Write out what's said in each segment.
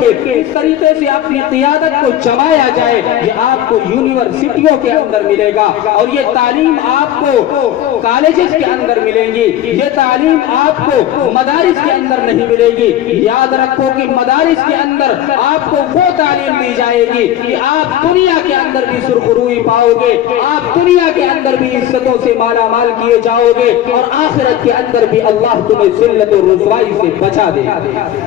کے اس طریقے سے اپنی قیادت کو جمایا جائے، یہ آپ کو یونیورسٹیوں کے اندر ملے گا، اور یہ تعلیم آپ کو کالجز کے اندر ملیں گی، یہ تعلیم آپ کو مدارس کے اندر نہیں ملے گی۔ یاد رکھو کہ مدارس کے اندر آپ کو وہ تعلیم دی جائے گی کہ آپ دنیا کے اندر بھی سرخروئی پاؤ گے، آپ دنیا کے اندر بھی عزتوں سے مالا مال کیے جاؤ گے، اور آخرت کے اندر بھی اللہ تمہیں ذلت و رسوائی سے بچا دے۔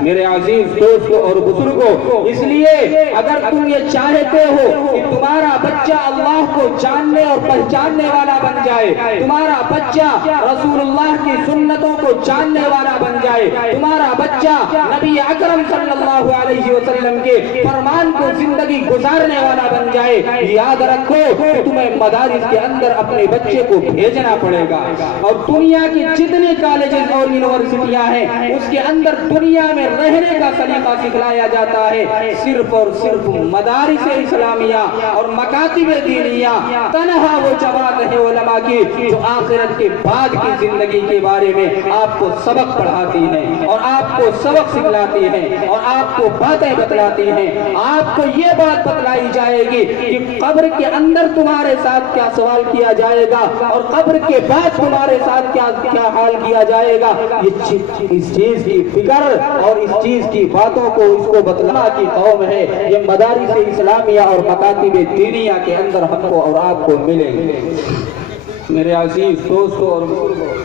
میرے عزیز دوستوں اور بزرگوں، اس لیے اگر تم یہ چاہتے ہو کہ تمہارا بچہ اللہ کو جاننے اور پہچاننے والا بن جائے، تمہارا بچہ رسول اللہ کی سنتوں کو جاننے والا بن جائے، تمہارا بچہ نبی اکرم صلی اللہ علیہ وسلم کے فرمان کو زندگی گزارنے والا بن جائے، یاد رکھو کہ تمہیں مدارس کے اندر اپنے بچے کو بھیجنا پڑے گا۔ اور دنیا کی جتنے کالجز اور یونیورسٹیاں ہیں اس کے اندر دنیا میں رہنے کا طریقہ سکھلایا جاتا ہے، صرف اور صرف مدارس اسلامیہ اور مکاتب دینیہ تنہا وہ جماعت ہے علماء کی جو آخرت کے بعد کی زندگی کے بارے میں آپ کو سبق پڑھاتی ہیں اور آپ کو سبق سکھلاتی ہیں اور آپ کو باتیں بتلاتی ہیں۔ آپ کو یہ بات بتلائی جائے گی کہ قبر کے اندر تمہارے ساتھ کیا سوال کیا جائے گا اور قبر کے بعد تمہارے ساتھ کیا حال کیا جائے گا۔ اس چیز کی فکر اور اس چیز کی باتوں کو اس کو بتلا کی قوم ہے، یہ مدارس اسلامیہ اور مکاتب دینیہ کے اندر ہم کو اور آپ کو ملیں گے۔ میرے عزیز دوستوں اور بزرگوں،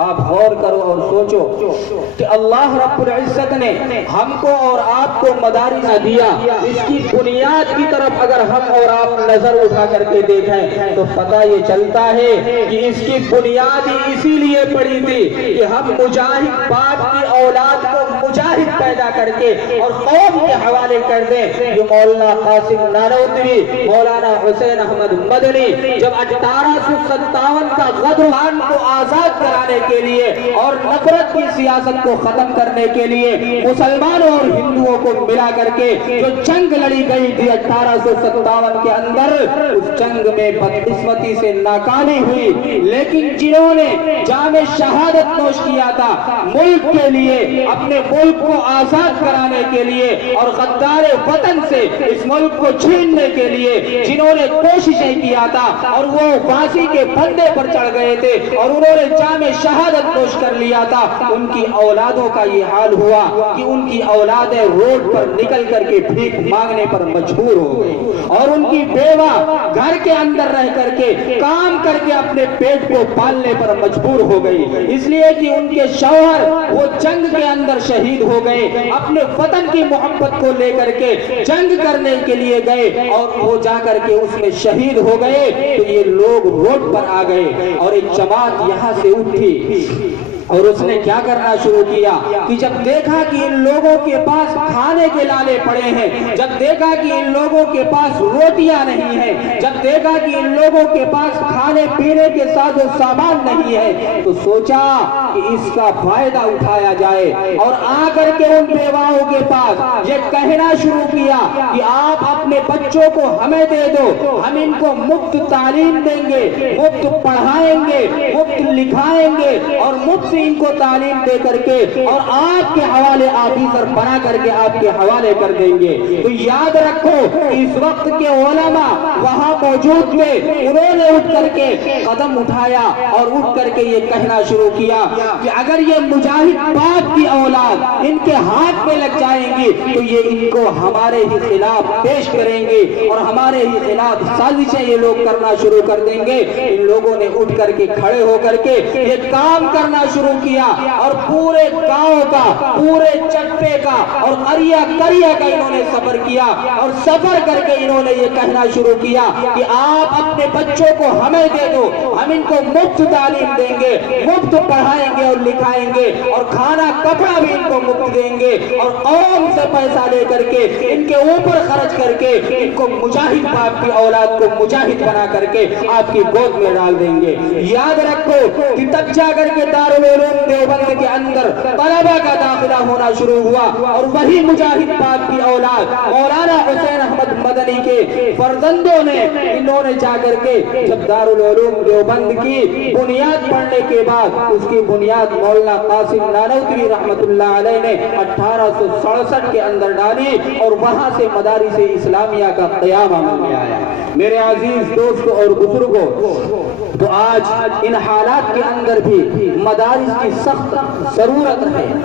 آپ غور کرو اور سوچو کہ اللہ رب العزت نے ہم کو اور آپ کو مدارس دیا، اس کی بنیاد کی طرف اگر ہم اور آپ نظر اٹھا کر کے دیکھیں تو پتہ یہ چلتا ہے کہ اس کی بنیاد ہی اسی لیے پڑی تھی کہ ہم مجاہد باپ کی اولاد کو مجاہد پیدا کر کے اور قوم کے حوالے کر دیں۔ جو مولانا قاسم نانوتوی، مولانا حسین احمد مدنی جب 1857 کا غدروان کو آزاد کرانے کے لیے اور نفرت کی سیاست کو ختم کرنے کے لیے مسلمانوں اور ہندوؤں کو ملا کر کے جو جنگ لڑی گئی تھی 1857 کے اندر، اس جنگ میں بدقسمتی سے ناکامی ہوئی، لیکن جنہوں نے جام شہادت نوش کیا تھا ملک کے لیے، اپنے ملک کو آزاد کرانے کے لیے اور غدار وطن سے اس ملک کو چھیننے کے لیے جنہوں نے کوششیں کیا تھا اور وہ پھانسی کے پھندے پر چڑھ گئے تھے اور انہوں نے جام شہادت نوش کر لیا تھا، ان کی اولادوں کا یہ حال ہوا کہ ان کی اولادیں روڈ پر نکل کر کے بھیک مانگنے پر مجبور ہو گئی، اور ان کی بیوہ گھر کے اندر رہ کر کے کام کر کے اپنے پیٹ کو پالنے پر مجبور ہو گئی، اس لیے کہ ان کے شوہر وہ جنگ کے اندر شہید ہو گئے، اپنے وطن کی محبت کو لے کر کے جنگ کرنے کے لیے گئے اور وہ جا کر کے اس میں شہید ہو گئے۔ تو یہ لوگ روڈ پر آ گئے اور ایک جماعت یہاں سے اٹھی اور اس نے کیا کرنا شروع کیا کہ جب دیکھا کہ ان لوگوں کے پاس کھانے کے لالے پڑے ہیں، جب دیکھا کہ ان لوگوں کے پاس روٹیاں نہیں ہیں، جب دیکھا کہ ان لوگوں کے پاس کھانے پینے کے ساز و سامان نہیں ہے، تو سوچا کہ اس کا فائدہ اٹھایا جائے اور آ کر کے ان بیواؤں کے پاس یہ کہنا شروع کیا کہ آپ اپنے بچوں کو ہمیں دے دو، ہم ان کو مفت تعلیم دیں گے، مفت پڑھائیں گے، مفت لکھائیں گے اور مفت ان کو تعلیم دے کر کے اور آپ کے حوالے آفیسر بنا کر کے آپ کے حوالے کر دیں گے۔ تو یاد رکھو اس وقت کے علماء وہاں موجود تھے، انہوں نے اٹھ کر کے قدم اٹھایا اور اٹھ کر کے یہ کہنا شروع کیا کہ اگر یہ مجاہد باپ کی اولاد ان کے ہاتھ میں لگ جائیں گی تو یہ ان کو ہمارے ہی خلاف پیش کریں گے اور ہمارے ہی خلاف سازشیں یہ لوگ کرنا شروع کر دیں گے۔ ان لوگوں نے اٹھ کر کے کھڑے ہو کر کے یہ کام کرنا شروع کیا اور پورے گاؤں کا، پورے چٹے کا اور قریہ کا انہوں نے سفر کیا اور سفر کر کے انہوں نے یہ کہنا شروع کیا کہ آپ اپنے بچوں کو ہمیں دے دو، ہم ان کو مفت تعلیم دیں گے، مفت پڑھائیں گے اور لکھائیں گے اور کھانا کپڑا بھی ان کو مفت دیں گے اور قوم سے پیسہ لے کر کے ان کے اوپر خرچ کر کے ان کو مجاہد باپ کی اولاد کو مجاہد بنا کر کے آپ کی گود میں ڈال دیں گے۔ یاد رکھو کہ تب جا کر کے دارالعلوم العلوم دیوبند کے اندر طلبہ کا داخلہ ہونا شروع ہوا، اور وہی مجاہد پاک کی اولاد مولانا حسین احمد مدنی کے فرزندوں نے، انہوں نے جا کر کے جب دارالعلوم دیوبند کی بنیاد پڑھنے کے بعد اس کی بنیاد مولانا قاسم نانوتوی رحمت اللہ علیہ نے 1867 کے اندر ڈالی، اور وہاں سے مدارس اسلامیہ کا قیام عمل میں آیا۔ میرے عزیز دوستوں اور بزرگوں، تو آج ان حالات کے اندر بھی مدارس کی سخت ضرورت ہے۔